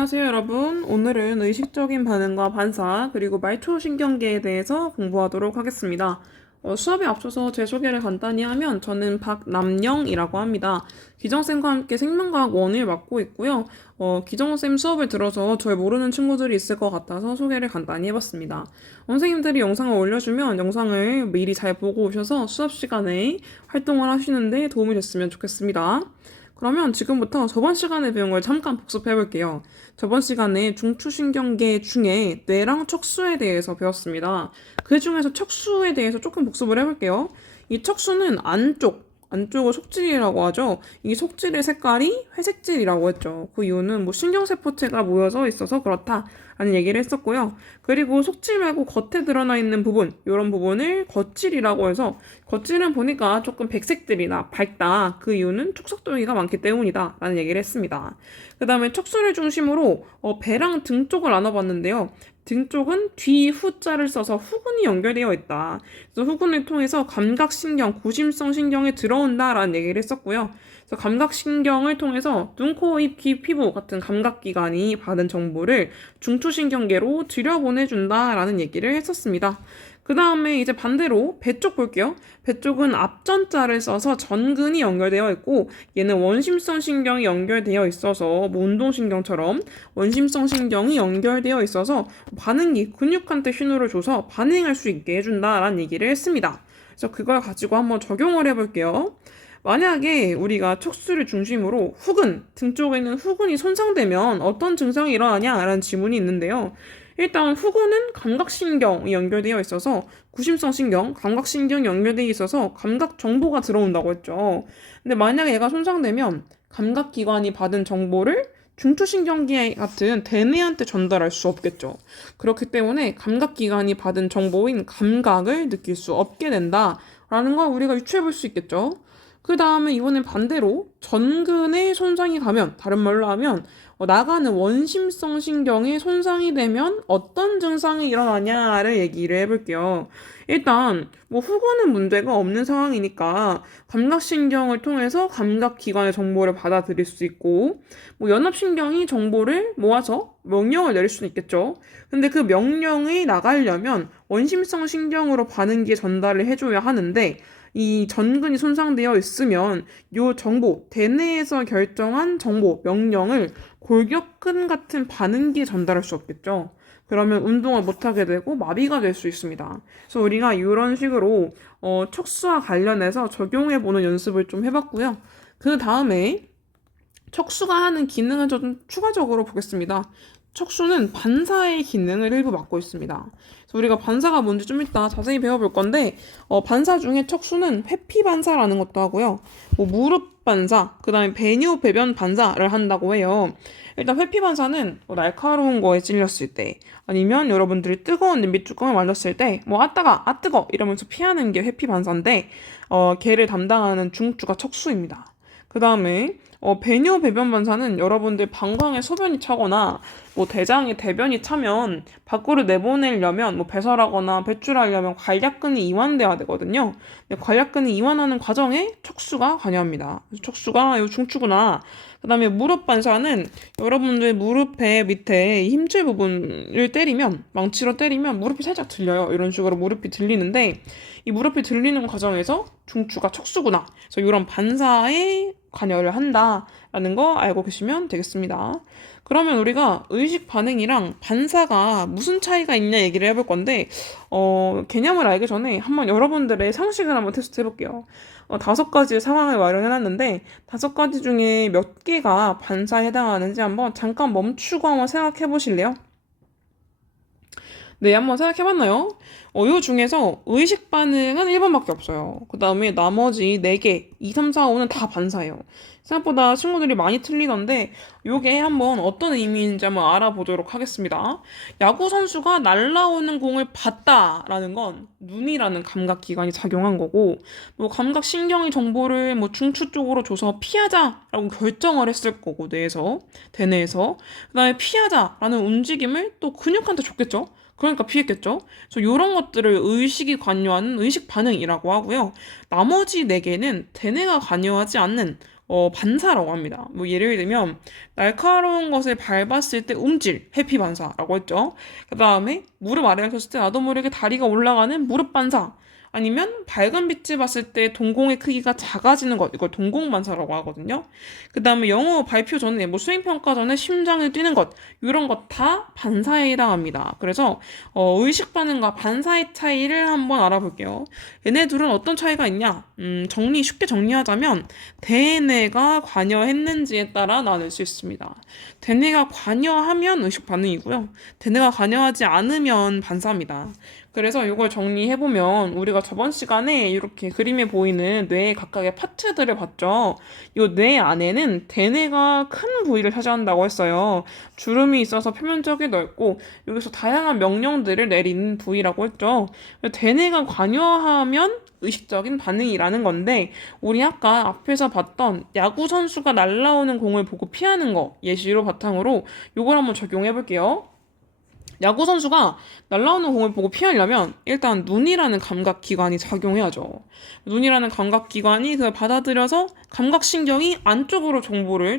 안녕하세요 여러분. 오늘은 의식적인 반응과 반사 그리고 말초신경계에 대해서 공부하도록 하겠습니다. 수업에 앞서서 제 소개를 간단히 하면 저는 박남영이라고 합니다. 기정쌤과 함께 생명과학 1을 맡고 있고요. 기정쌤 수업을 들어서 절 모르는 친구들이 있을 것 같아서 소개를 간단히 해봤습니다. 선생님들이 영상을 올려주면 영상을 미리 잘 보고 오셔서 수업 시간에 활동을 하시는데 도움이 됐으면 좋겠습니다. 그러면 지금부터 저번 시간에 배운 걸 잠깐 복습해 볼게요. 저번 시간에 중추신경계 중에 뇌랑 척수에 대해서 배웠습니다. 그 중에서 척수에 대해서 조금 복습을 해볼게요. 이 척수는 안쪽을 속질이라고 하죠. 이 속질의 색깔이 회색질이라고 했죠. 그 이유는 신경세포체가 모여져 있어서 그렇다라는 얘기를 했었고요. 그리고 속질 말고 겉에 드러나 있는 부분, 이런 부분을 겉질이라고 해서 겉질은 보니까 조금 백색들이나 밝다. 그 이유는 축석동이가 많기 때문이다 라는 얘기를 했습니다. 그 다음에 척수를 중심으로 배랑 등 쪽을 나눠봤는데요. 등 쪽은 뒤 후자를 써서 후근이 연결되어 있다. 그래서 후근을 통해서 감각신경, 구심성 신경에 들어온다라는 얘기를 했었고요. 그래서 감각신경을 통해서 눈, 코, 입, 귀, 피부 같은 감각기관이 받은 정보를 중추신경계로 들여보내준다라는 얘기를 했었습니다. 그 다음에 이제 반대로 배 쪽 볼게요. 배 쪽은 앞전자를 써서 전근이 연결되어 있고 얘는 원심성 신경이 연결되어 있어서 운동신경처럼 원심성 신경이 연결되어 있어서 반응기, 근육한테 신호를 줘서 반응할 수 있게 해준다라는 얘기를 했습니다. 그래서 그걸 가지고 한번 적용을 해볼게요. 만약에 우리가 척수를 중심으로 후근, 등 쪽에 있는 후근이 손상되면 어떤 증상이 일어나냐라는 질문이 있는데요. 일단 후근은 감각신경이 연결되어 있어서 구심성 신경, 감각신경이 연결되어 있어서 감각 정보가 들어온다고 했죠. 근데 만약에 얘가 손상되면 감각기관이 받은 정보를 중추신경계 같은 대뇌한테 전달할 수 없겠죠. 그렇기 때문에 감각기관이 받은 정보인 감각을 느낄 수 없게 된다라는 걸 우리가 유추해 볼 수 있겠죠. 그 다음에 이번엔 반대로 전근에 손상이 가면, 다른 말로 하면 나가는 원심성 신경에 손상이 되면 어떤 증상이 일어나냐를 얘기를 해볼게요. 일단 후근은 문제가 없는 상황이니까 감각신경을 통해서 감각기관의 정보를 받아들일 수 있고 연합신경이 정보를 모아서 명령을 내릴 수는 있겠죠. 근데 그 명령이 나가려면 원심성 신경으로 반응기에 전달을 해줘야 하는데 이 전근이 손상되어 있으면 이 정보, 대뇌에서 결정한 정보, 명령을 골격근 같은 반응기에 전달할 수 없겠죠. 그러면 운동을 못하게 되고 마비가 될 수 있습니다. 그래서 우리가 이런 식으로 척수와 관련해서 적용해보는 연습을 좀 해봤고요. 그 다음에 척수가 하는 기능을 좀 추가적으로 보겠습니다. 척수는 반사의 기능을 일부 맡고 있습니다. 그래서 우리가 반사가 뭔지 좀 이따 자세히 배워볼 건데 반사 중에 척수는 회피 반사라는 것도 하고요. 무릎 반사, 그 다음에 배뇨 배변 반사를 한다고 해요. 일단 회피 반사는 날카로운 거에 찔렸을 때 아니면 여러분들이 뜨거운 냄비 뚜껑을 만졌을 때 아 뜨거 이러면서 피하는 게 회피 반사인데 걔를 담당하는 중추가 척수입니다. 그 다음에 배뇨 배변 반사는 여러분들 방광에 소변이 차거나 대장에 대변이 차면 밖으로 내보내려면 배설하거나 배출하려면 관략근이 이완돼야 되거든요. 근데 관략근이 이완하는 과정에 척수가 관여합니다. 척수가 이 중추구나. 그 다음에 무릎 반사는 여러분들 무릎에 밑에 힘줄 부분을 때리면 망치로 때리면 무릎이 살짝 들려요. 이런 식으로 무릎이 들리는데 이 무릎이 들리는 과정에서 중추가 척수구나. 그래서 이런 반사에 관여를 한다라는 거 알고 계시면 되겠습니다. 그러면 우리가 의식 반응이랑 반사가 무슨 차이가 있냐 얘기를 해볼 건데 개념을 알기 전에 한번 여러분들의 상식을 한번 테스트 해볼게요. 5가지의 상황을 마련해놨는데 5가지 중에 몇 개가 반사에 해당하는지 한번 잠깐 멈추고 한번 생각해 보실래요? 네, 한번 생각해봤나요? 이 중에서 의식 반응은 1번밖에 없어요. 그 다음에 나머지 4개, 2, 3, 4, 5는 다 반사예요. 생각보다 친구들이 많이 틀리던데 요게 한번 어떤 의미인지 한번 알아보도록 하겠습니다. 야구 선수가 날라오는 공을 봤다라는 건 눈이라는 감각기관이 작용한 거고 감각신경의 정보를 중추 쪽으로 줘서 피하자라고 결정을 했을 거고 대뇌에서 그 다음에 피하자라는 움직임을 또 근육한테 줬겠죠. 그러니까 피했겠죠. 그래서 이런 것들을 의식이 관여하는 의식 반응이라고 하고요. 나머지 4개는 대뇌가 관여하지 않는 반사라고 합니다. 뭐 예를 들면 날카로운 것을 밟았을 때 움찔 회피 반사라고 했죠. 그 다음에 무릎 아래에 섰을 때 나도 모르게 다리가 올라가는 무릎 반사. 아니면 밝은 빛을 봤을 때 동공의 크기가 작아지는 것, 이걸 동공반사라고 하거든요. 그 다음에 영어 발표 전에, 뭐 수행평가 전에 심장이 뛰는 것, 이런 것 다 반사에 해당합니다. 그래서 의식 반응과 반사의 차이를 한번 알아볼게요. 얘네 둘은 어떤 차이가 있냐? 쉽게 정리하자면 대뇌가 관여했는지에 따라 나눌 수 있습니다. 대뇌가 관여하면 의식 반응이고요. 대뇌가 관여하지 않으면 반사입니다. 그래서 이걸 정리해보면 우리가 저번 시간에 이렇게 그림에 보이는 뇌의 각각의 파트들을 봤죠. 이 뇌 안에는 대뇌가 큰 부위를 차지한다고 했어요. 주름이 있어서 표면적이 넓고 여기서 다양한 명령들을 내리는 부위라고 했죠. 대뇌가 관여하면 의식적인 반응이라는 건데 우리 아까 앞에서 봤던 야구 선수가 날라오는 공을 보고 피하는 거 예시로 바탕으로 이걸 한번 적용해 볼게요. 야구 선수가 날아오는 공을 보고 피하려면 일단 눈이라는 감각기관이 작용해야죠. 눈이라는 감각기관이 그걸 받아들여서 감각신경이 안쪽으로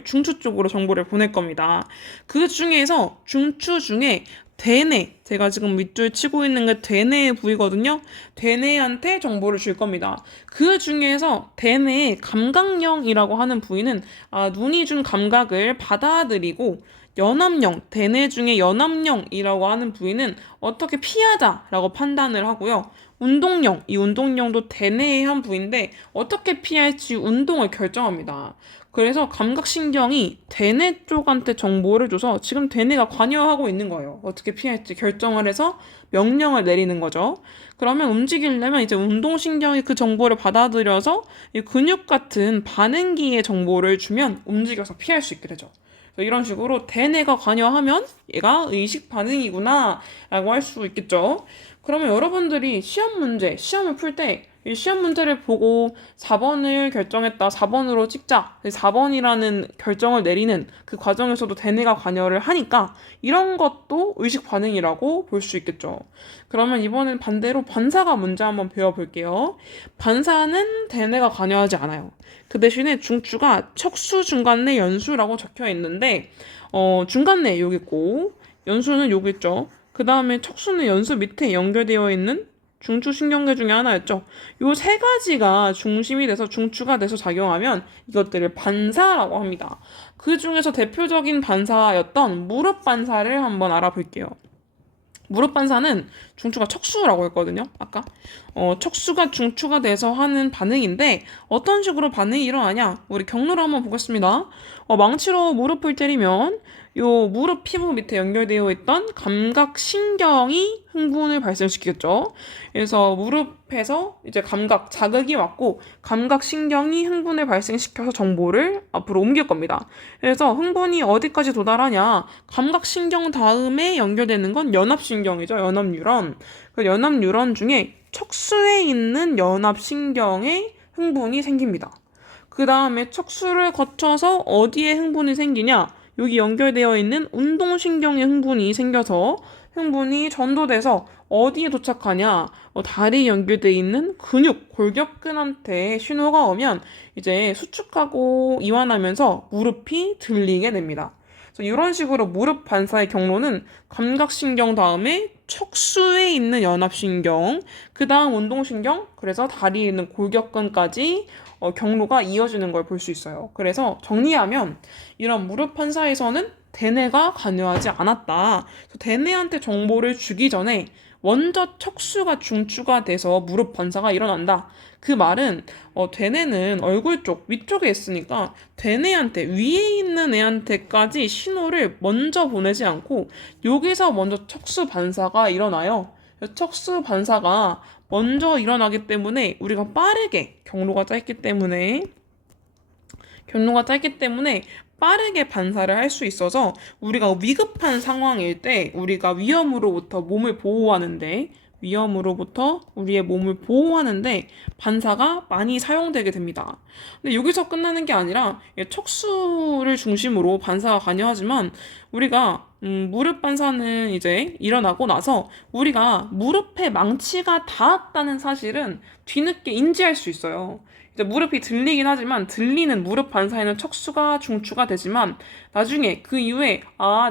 중추 쪽으로 정보를 보낼 겁니다. 그 중에서 중추 중에 대뇌, 제가 지금 밑줄 치고 있는 게 대뇌의 부위거든요. 대뇌한테 정보를 줄 겁니다. 그 중에서 대뇌의 감각령이라고 하는 부위는 눈이 준 감각을 받아들이고 연합령, 대뇌 중에 연합령이라고 하는 부위는 어떻게 피하자라고 판단을 하고요. 운동령, 이 운동령도 대뇌의 한 부위인데 어떻게 피할지 운동을 결정합니다. 그래서 감각신경이 대뇌 쪽한테 정보를 줘서 지금 대뇌가 관여하고 있는 거예요. 어떻게 피할지 결정을 해서 명령을 내리는 거죠. 그러면 움직이려면 이제 운동신경이 그 정보를 받아들여서 이 근육 같은 반응기의 정보를 주면 움직여서 피할 수 있게 되죠. 이런 식으로 대뇌가 관여하면 얘가 의식 반응이구나 라고 할 수 있겠죠. 그러면 여러분들이 시험을 풀 때 이 시험 문제를 보고 4번을 결정했다, 4번으로 찍자, 4번이라는 결정을 내리는 그 과정에서도 대뇌가 관여를 하니까 이런 것도 의식 반응이라고 볼 수 있겠죠. 그러면 이번엔 반대로 반사가 문제 한번 배워볼게요. 반사는 대뇌가 관여하지 않아요. 그 대신에 중추가 척수 중간내 연수라고 적혀 있는데 중간내 여기 있고 연수는 여기 있죠. 그 다음에 척수는 연수 밑에 연결되어 있는 중추신경계 중에 하나였죠. 요 세 가지가 중심이 돼서 중추가 돼서 작용하면 이것들을 반사라고 합니다. 그 중에서 대표적인 반사였던 무릎 반사를 한번 알아볼게요. 무릎 반사는 중추가 척수라고 했거든요. 아까 척수가 중추가 돼서 하는 반응인데 어떤 식으로 반응이 일어나냐? 우리 경로를 한번 보겠습니다. 망치로 무릎을 때리면 요 무릎 피부 밑에 연결되어 있던 감각신경이 흥분을 발생시키겠죠. 그래서 무릎에서 이제 자극이 왔고 감각신경이 흥분을 발생시켜서 정보를 앞으로 옮길 겁니다. 그래서 흥분이 어디까지 도달하냐? 감각신경 다음에 연결되는 건 연합신경이죠. 연합뉴런. 그 연합뉴런 중에 척수에 있는 연합신경에 흥분이 생깁니다. 그 다음에 척수를 거쳐서 어디에 흥분이 생기냐? 여기 연결되어 있는 운동신경에 흥분이 생겨서 흥분이 전도돼서 어디에 도착하냐? 다리에 연결되어 있는 골격근한테 신호가 오면 이제 수축하고 이완하면서 무릎이 들리게 됩니다. 그래서 이런 식으로 무릎 반사의 경로는 감각신경 다음에 척수에 있는 연합신경, 그 다음 운동신경, 그래서 다리에 있는 골격근까지 경로가 이어지는 걸 볼 수 있어요. 그래서 정리하면 이런 무릎 반사에서는 대뇌가 관여하지 않았다. 대뇌한테 정보를 주기 전에 먼저 척수가 중추가 돼서 무릎 반사가 일어난다. 그 말은 대뇌는 얼굴 쪽 위쪽에 있으니까 대뇌한테 위에 있는 애한테까지 신호를 먼저 보내지 않고 여기서 먼저 척수 반사가 일어나요. 척수 반사가 먼저 일어나기 때문에 우리가 빠르게 경로가 짧기 때문에 빠르게 반사를 할 수 있어서 우리가 위급한 상황일 때 우리가 위험으로부터 우리의 몸을 보호하는데 반사가 많이 사용되게 됩니다. 근데 여기서 끝나는 게 아니라 척수를 중심으로 반사가 관여하지만 우리가 무릎 반사는 이제 일어나고 나서 우리가 무릎에 망치가 닿았다는 사실은 뒤늦게 인지할 수 있어요. 이제 무릎이 들리긴 하지만 들리는 무릎 반사에는 척수가 중추가 되지만 나중에 그 이후에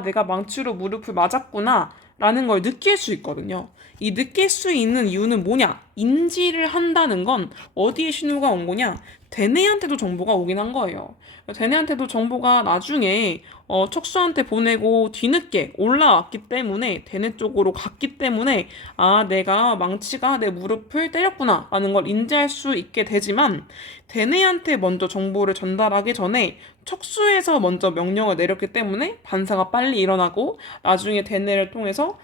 내가 망치로 무릎을 맞았구나 라는 걸 느낄 수 있거든요. 이 느낄 수 있는 이유는 뭐냐? 인지를 한다는 건 어디에 신호가 온 거냐? 대뇌한테도 정보가 오긴 한 거예요. 대뇌한테도 정보가 나중에 척수한테 보내고 뒤늦게 올라왔기 때문에 대뇌 쪽으로 갔기 때문에 내가 망치가 내 무릎을 때렸구나 라는 걸 인지할 수 있게 되지만 대뇌한테 먼저 정보를 전달하기 전에 척수에서 먼저 명령을 내렸기 때문에 반사가 빨리 일어나고 나중에 대뇌를 통해서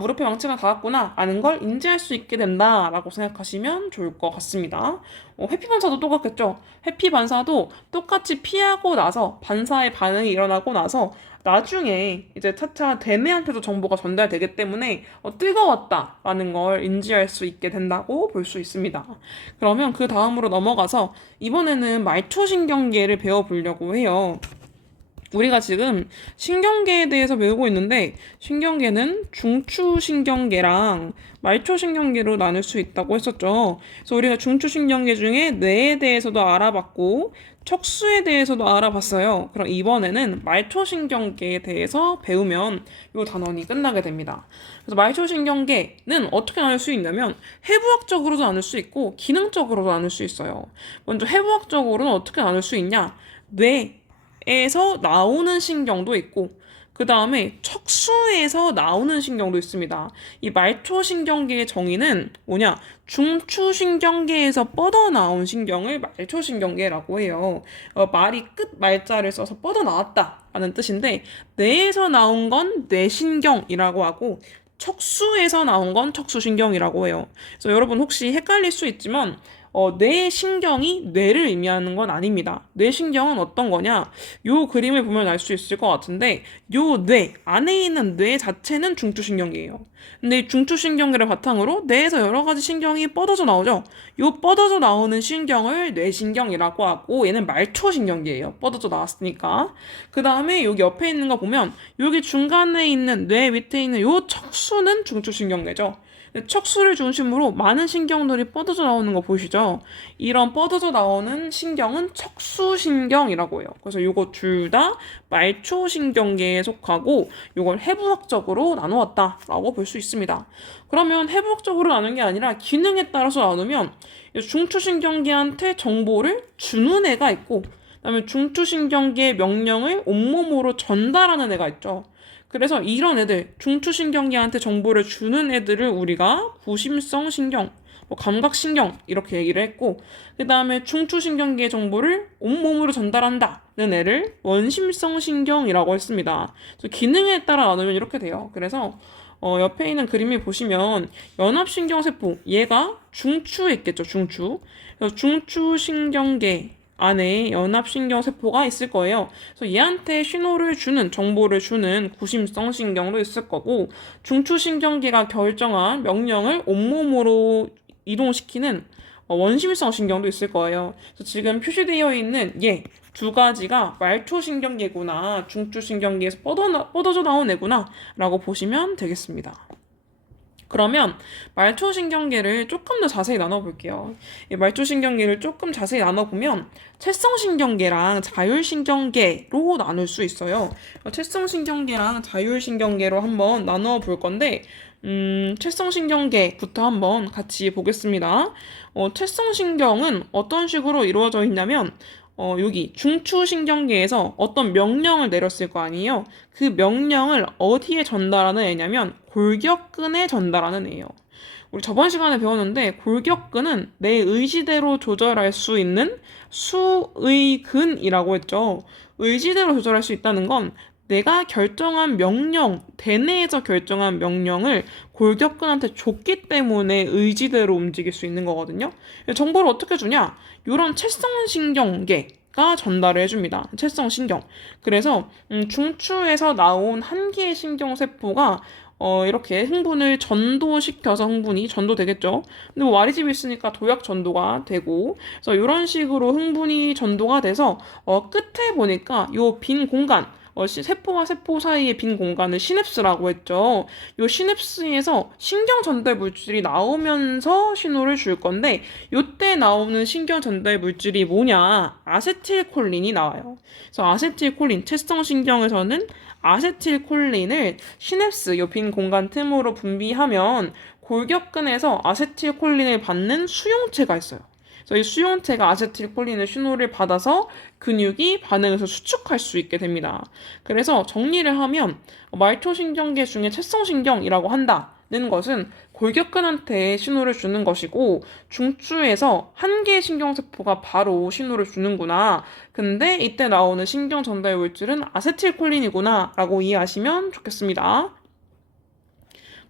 무릎에 망치가 닿았구나 라는 걸 인지할 수 있게 된다라고 생각하시면 좋을 것 같습니다. 회피 반사도 똑같겠죠. 회피 반사도 똑같이 피하고 나서 반사의 반응이 일어나고 나서 나중에 이제 차차 대뇌한테도 정보가 전달되기 때문에 뜨거웠다라는 걸 인지할 수 있게 된다고 볼 수 있습니다. 그러면 그 다음으로 넘어가서 이번에는 말초신경계를 배워보려고 해요. 우리가 지금 신경계에 대해서 배우고 있는데 신경계는 중추신경계랑 말초신경계로 나눌 수 있다고 했었죠. 그래서 우리가 중추신경계 중에 뇌에 대해서도 알아봤고 척수에 대해서도 알아봤어요. 그럼 이번에는 말초신경계에 대해서 배우면 이 단원이 끝나게 됩니다. 그래서 말초신경계는 어떻게 나눌 수 있냐면 해부학적으로도 나눌 수 있고 기능적으로도 나눌 수 있어요. 먼저 해부학적으로는 어떻게 나눌 수 있냐? 뇌에서 나오는 신경도 있고 그 다음에 척수에서 나오는 신경도 있습니다. 이 말초신경계의 정의는 뭐냐? 중추신경계에서 뻗어나온 신경을 말초신경계라고 해요. 말이 끝 말자를 써서 뻗어나왔다 라는 뜻인데 뇌에서 나온 건 뇌신경이라고 하고 척수에서 나온 건 척수신경이라고 해요. 그래서 여러분 혹시 헷갈릴 수 있지만 뇌신경이 뇌를 의미하는 건 아닙니다. 뇌신경은 어떤 거냐? 요 그림을 보면 알 수 있을 것 같은데 요 뇌 안에 있는 뇌 자체는 중추신경이에요. 근데 중추신경계를 바탕으로 뇌에서 여러 가지 신경이 뻗어져 나오죠. 요 뻗어져 나오는 신경을 뇌신경이라고 하고 얘는 말초신경계예요. 뻗어져 나왔으니까. 그 다음에 여기 옆에 있는 거 보면 여기 중간에 있는 뇌 밑에 있는 요 척수는 중추신경계죠. 척수를 중심으로 많은 신경들이 뻗어져 나오는 거 보이시죠? 이런 뻗어져 나오는 신경은 척수신경이라고 해요. 그래서 이거 둘 다 말초신경계에 속하고 이걸 해부학적으로 나누었다라고 볼 수 있습니다. 그러면 해부학적으로 나눈 게 아니라 기능에 따라서 나누면 중추신경계한테 정보를 주는 애가 있고 그다음에 중추신경계의 명령을 온몸으로 전달하는 애가 있죠. 그래서 이런 애들, 중추신경계한테 정보를 주는 애들을 우리가 부심성 신경, 감각신경 이렇게 얘기를 했고 그 다음에 중추신경계의 정보를 온몸으로 전달한다는 애를 원심성 신경이라고 했습니다. 그래서 기능에 따라 나누면 이렇게 돼요. 그래서 옆에 있는 그림을 보시면 연합신경세포, 얘가 중추에 있겠죠, 중추. 그래서 중추신경계 안에 연합신경세포가 있을 거예요. 그래서 얘한테 신호를 주는, 정보를 주는 구심성 신경도 있을 거고 중추신경계가 결정한 명령을 온몸으로 이동시키는 원심성 신경도 있을 거예요. 그래서 지금 표시되어 있는 얘 두 가지가 말초신경계구나, 중추신경계에서 뻗어져 나온 애구나 라고 보시면 되겠습니다. 그러면 말초신경계를 조금 더 자세히 나눠볼게요. 이 말초신경계를 조금 자세히 나눠보면 채성신경계랑 자율신경계로 나눌 수 있어요. 채성신경계랑 자율신경계로 한번 나눠 볼 건데 채성신경계부터 한번 같이 보겠습니다. 채성신경은 어떤 식으로 이루어져 있냐면 여기 중추신경계에서 어떤 명령을 내렸을 거 아니에요. 그 명령을 어디에 전달하는 애냐면 골격근에 전달하는 애예요. 우리 저번 시간에 배웠는데 골격근은 내 의지대로 조절할 수 있는 수의근이라고 했죠. 의지대로 조절할 수 있다는 건 내가 결정한 명령, 대뇌에서 결정한 명령을 골격근한테 줬기 때문에 의지대로 움직일 수 있는 거거든요. 정보를 어떻게 주냐? 이런 채성신경계가 전달을 해줍니다. 채성신경. 그래서 중추에서 나온 한 개의 신경세포가 이렇게 흥분을 전도시켜서 흥분이 전도되겠죠. 근데 뭐 와리집이 있으니까 도약 전도가 되고, 그래서 이런 식으로 흥분이 전도가 돼서 끝에 보니까 요 빈 공간, 세포와 세포 사이의 빈 공간을 시냅스라고 했죠. 이 시냅스에서 신경 전달 물질이 나오면서 신호를 줄 건데 이때 나오는 신경 전달 물질이 뭐냐? 아세틸콜린이 나와요. 그래서 아세틸콜린, 채성신경에서는 아세틸콜린을 시냅스, 이 빈 공간 틈으로 분비하면 골격근에서 아세틸콜린을 받는 수용체가 있어요. 그래서 이 수용체가 아세틸콜린의 신호를 받아서 근육이 반응해서 수축할 수 있게 됩니다. 그래서 정리를 하면 말초신경계 중에 채성신경이라고 한다는 것은 골격근한테 신호를 주는 것이고 중추에서 한 개의 신경세포가 바로 신호를 주는구나. 근데 이때 나오는 신경 전달 물질은 아세틸콜린이구나 라고 이해하시면 좋겠습니다.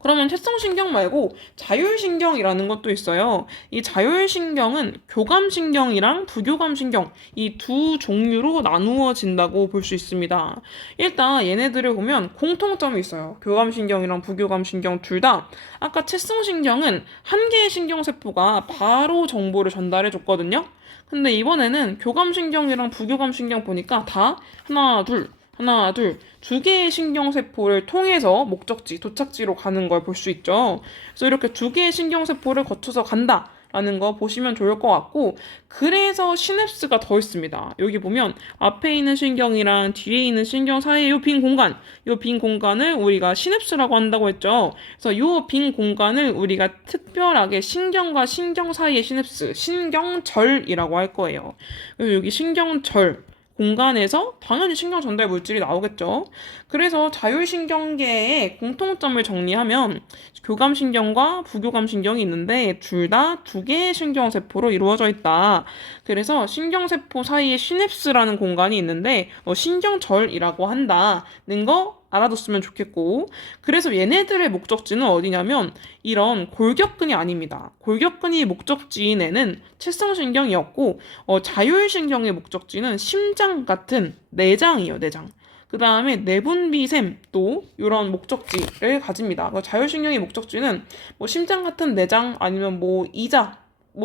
그러면 채성신경 말고 자율신경이라는 것도 있어요. 이 자율신경은 교감신경이랑 부교감신경 이 두 종류로 나누어진다고 볼 수 있습니다. 일단 얘네들을 보면 공통점이 있어요. 교감신경이랑 부교감신경 둘 다 아까 채성신경은 한 개의 신경세포가 바로 정보를 전달해 줬거든요. 근데 이번에는 교감신경이랑 부교감신경 보니까 다 하나, 둘, 두 개의 신경세포를 통해서 목적지, 도착지로 가는 걸 볼 수 있죠. 그래서 이렇게 두 개의 신경세포를 거쳐서 간다라는 거 보시면 좋을 것 같고, 그래서 시냅스가 더 있습니다. 여기 보면 앞에 있는 신경이랑 뒤에 있는 신경 사이의 이 빈 공간을 우리가 시냅스라고 한다고 했죠. 그래서 이 빈 공간을 우리가 특별하게 신경과 신경 사이의 시냅스, 신경절이라고 할 거예요. 그래서 여기 신경절 공간에서 당연히 신경 전달 물질이 나오겠죠. 그래서 자율신경계의 공통점을 정리하면 교감신경과 부교감신경이 있는데 둘 다 두 개의 신경세포로 이루어져 있다. 그래서 신경세포 사이에 시냅스라는 공간이 있는데 신경절이라고 한다는 거 알아뒀으면 좋겠고, 그래서 얘네들의 목적지는 어디냐면 이런 골격근이 아닙니다. 골격근이 목적지인 애는 채성신경이었고 자율신경의 목적지는 심장 같은 내장이에요. 내장. 그 다음에 내분비샘도 이런 목적지를 가집니다. 자율신경의 목적지는 심장 같은 내장 아니면 이자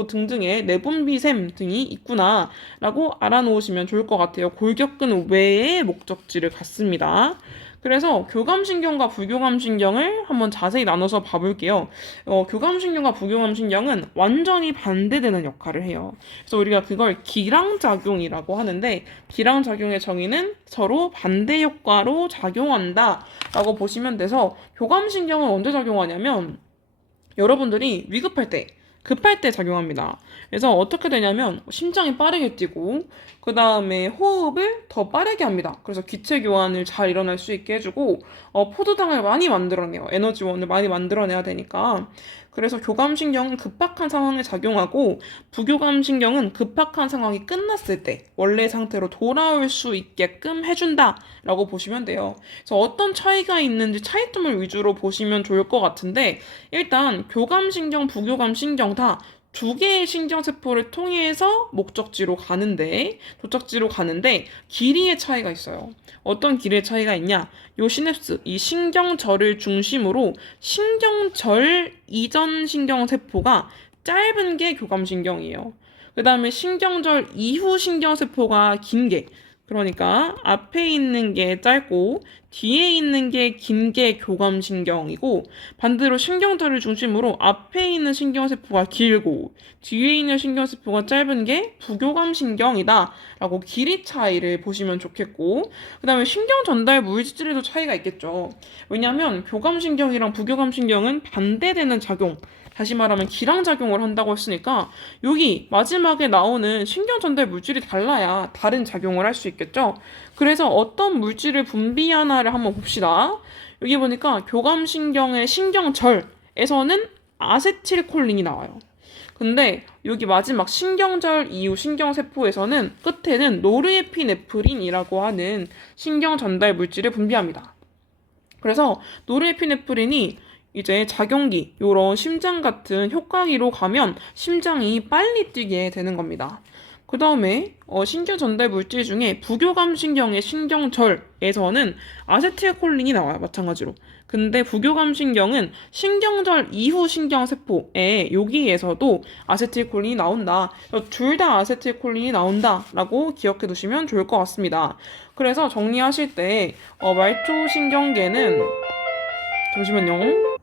등등의 내분비샘 등이 있구나라고 알아놓으시면 좋을 것 같아요. 골격근 외의 목적지를 갖습니다. 그래서 교감신경과 부교감신경을 한번 자세히 나눠서 봐볼게요. 교감신경과 부교감신경은 완전히 반대되는 역할을 해요. 그래서 우리가 그걸 기랑작용이라고 하는데, 기랑작용의 정의는 서로 반대 효과로 작용한다라고 보시면 돼서, 교감신경은 언제 작용하냐면 여러분들이 위급할 때, 급할 때 작용합니다. 그래서 어떻게 되냐면 심장이 빠르게 뛰고 그 다음에 호흡을 더 빠르게 합니다. 그래서 기체 교환을 잘 일어날 수 있게 해주고 포도당을 많이 만들어내요. 에너지원을 많이 만들어내야 되니까. 그래서 교감신경은 급박한 상황에 작용하고 부교감신경은 급박한 상황이 끝났을 때 원래 상태로 돌아올 수 있게끔 해준다라고 보시면 돼요. 그래서 어떤 차이가 있는지 차이점을 위주로 보시면 좋을 것 같은데, 일단 교감신경, 부교감신경 다 두 개의 신경세포를 통해서 목적지로 가는데, 도착지로 가는데 길이의 차이가 있어요. 어떤 길이의 차이가 있냐? 요 시냅스, 이 신경절을 중심으로 신경절 이전 신경세포가 짧은 게 교감신경이에요. 그 다음에 신경절 이후 신경세포가 긴 게, 그러니까 앞에 있는 게 짧고 뒤에 있는 게 긴 게 교감신경이고, 반대로 신경절을 중심으로 앞에 있는 신경세포가 길고 뒤에 있는 신경세포가 짧은 게 부교감신경이다 라고 길이 차이를 보시면 좋겠고, 그 다음에 신경 전달 물질에도 차이가 있겠죠. 왜냐하면 교감신경이랑 부교감신경은 반대되는 작용, 다시 말하면 기랑작용을 한다고 했으니까 여기 마지막에 나오는 신경 전달 물질이 달라야 다른 작용을 할 수 있겠죠. 그래서 어떤 물질을 분비하나를 한번 봅시다. 여기 보니까 교감신경의 신경절에서는 아세틸콜린이 나와요. 근데 여기 마지막 신경절 이후 신경세포에서는 끝에는 노르에피네프린이라고 하는 신경 전달 물질을 분비합니다. 그래서 노르에피네프린이 이제 작용기, 요런 심장 같은 효과기로 가면 심장이 빨리 뛰게 되는 겁니다. 그 다음에 신경 전달 물질 중에 부교감신경의 신경절에서는 아세틸콜린이 나와요. 마찬가지로. 근데 부교감신경은 신경절 이후 신경세포에 여기에서도 아세틸콜린이 나온다. 둘 다 아세틸콜린이 나온다라고 기억해 두시면 좋을 것 같습니다. 그래서 정리하실 때 말초신경계는 잠시만요.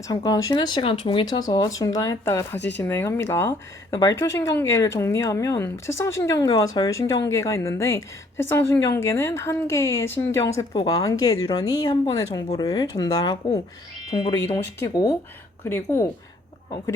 잠깐 쉬는 시간 종이 쳐서 중단했다가 다시 진행합니다. 말초신경계를 정리하면 새성신경계와 자율신경계가 있는데 새성신경계는 한 개의 신경세포가 한 개의 뉴런이 한 번에 정보를 전달하고 정보를 이동시키고 그리고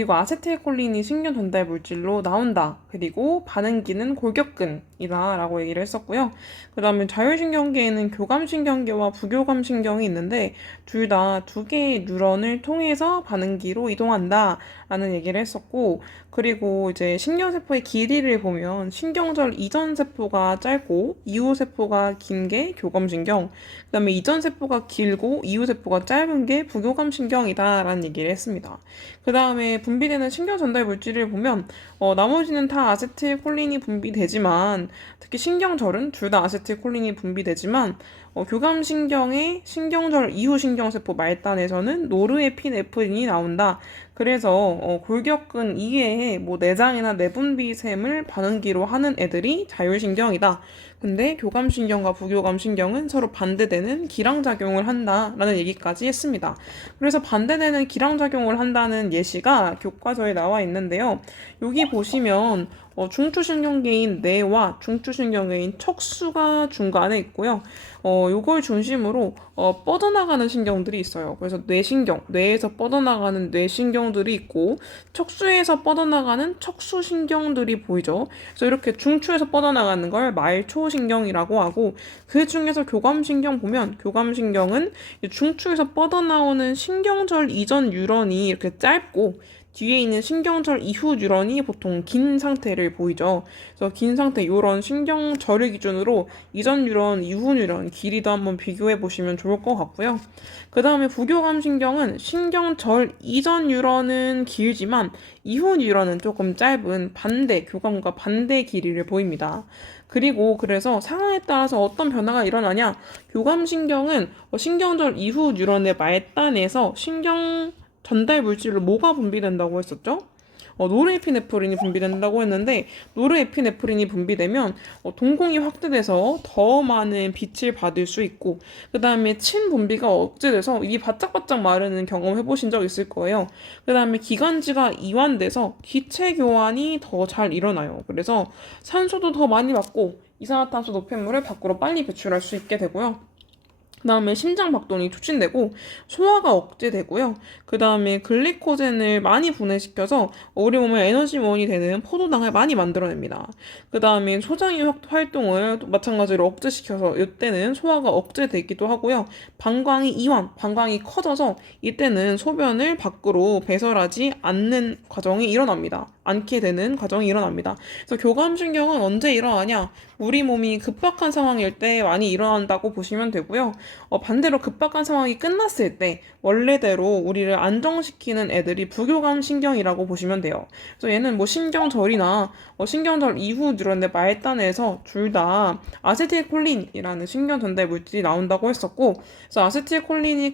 아세틸콜린이 신경 전달 물질로 나온다. 그리고 반응기는 골격근이다 라고 얘기를 했었고요. 그 다음에 자율신경계에는 교감신경계와 부교감신경이 있는데 둘 다 두 개의 뉴런을 통해서 반응기로 이동한다 라는 얘기를 했었고, 그리고 이제 신경세포의 길이를 보면 신경절 이전 세포가 짧고 이후 세포가 긴 게 교감신경, 그 다음에 이전 세포가 길고 이후 세포가 짧은 게 부교감신경이다 라는 얘기를 했습니다. 그 다음에 분비되는 신경 전달 물질을 보면 나머지는 다 아세틸콜린이 분비되지만, 특히 신경절은 둘 다 아세틸콜린이 분비되지만 교감신경의 신경절 이후 신경세포 말단에서는 노르에피네프린이 나온다. 그래서 골격근 이외에 뭐 내장이나 내분비샘을 반응기로 하는 애들이 자율신경이다. 근데 교감신경과 부교감신경은 서로 반대되는 기량작용을 한다라는 얘기까지 했습니다. 그래서 반대되는 기량작용을 한다는 예시가 교과서에 나와 있는데요. 여기 보시면 중추신경계인 뇌와 중추신경계인 척수가 중간에 있고요. 요걸 중심으로 뻗어나가는 신경들이 있어요. 그래서 뇌에서 뻗어나가는 뇌신경들이 있고 척수에서 뻗어나가는 척수신경들이 보이죠. 그래서 이렇게 중추에서 뻗어나가는 걸 말초신경이라고 하고, 그 중에서 교감신경 보면 교감신경은 중추에서 뻗어나오는 신경절 이전 뉴런이 이렇게 짧고 뒤에 있는 신경절 이후 뉴런이 보통 긴 상태를 보이죠. 그래서 긴 상태 이런 신경절을 기준으로 이전 뉴런, 이후 뉴런 길이도 한번 비교해 보시면 좋을 것 같고요. 그 다음에 부교감신경은 신경절 이전 뉴런은 길지만 이후 뉴런은 조금 짧은 교감과 반대 길이를 보입니다. 그리고 그래서 상황에 따라서 어떤 변화가 일어나냐? 교감신경은 신경절 이후 뉴런의 말단에서 신경 전달 물질로 뭐가 분비된다고 했었죠? 노르에피네프린이 분비된다고 했는데, 노르에피네프린이 분비되면 동공이 확대돼서 더 많은 빛을 받을 수 있고, 그 다음에 침 분비가 억제돼서 입이 바짝바짝 마르는 경험 해보신 적 있을 거예요. 그 다음에 기관지가 이완돼서 기체 교환이 더 잘 일어나요. 그래서 산소도 더 많이 받고 이산화탄소 노폐물을 밖으로 빨리 배출할 수 있게 되고요. 그 다음에 심장 박동이 촉진되고 소화가 억제되고요. 그 다음에 글리코젠을 많이 분해시켜서 우리 몸의 에너지원이 되는 포도당을 많이 만들어냅니다. 그 다음에 소장의 활동을 마찬가지로 억제시켜서 이때는 소화가 억제되기도 하고요. 방광이 커져서 이때는 소변을 밖으로 배설하지 않게 되는 과정이 일어납니다. 그래서 교감신경은 언제 일어나냐? 우리 몸이 급박한 상황일 때 많이 일어난다고 보시면 되고요. 반대로 급박한 상황이 끝났을 때 원래대로 우리를 안정시키는 애들이 부교감신경이라고 보시면 돼요. 그래서 얘는 뭐 신경절이나 신경절 이후 뉴런의 말단에서 둘 다 아세틸콜린이라는 신경 전달 물질이 나온다고 했었고, 그래서 아세틸콜린이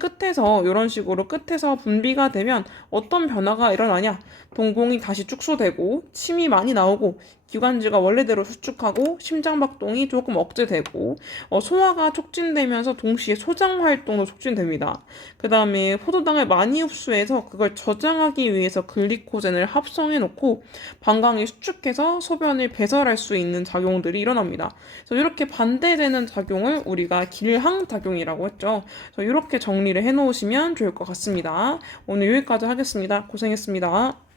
이런 식으로 끝에서 분비가 되면 어떤 변화가 일어나냐? 동공이 다시 축소되고 침이 많이 나오고 기관지가 원래대로 수축하고 심장박동이 조금 억제되고 소화가 촉진되면서 동시에 소장 활동도 촉진됩니다. 그 다음에 포도당을 많이 흡수해서 그걸 저장하기 위해서 글리코젠을 합성해 놓고 방광이 수축해서 소변을 배설할 수 있는 작용들이 일어납니다. 그래서 이렇게 반대되는 작용을 우리가 길항작용이라고 했죠. 그래서 이렇게 정리를 해 놓으시면 좋을 것 같습니다. 오늘 여기까지 하겠습니다. 고생했습니다.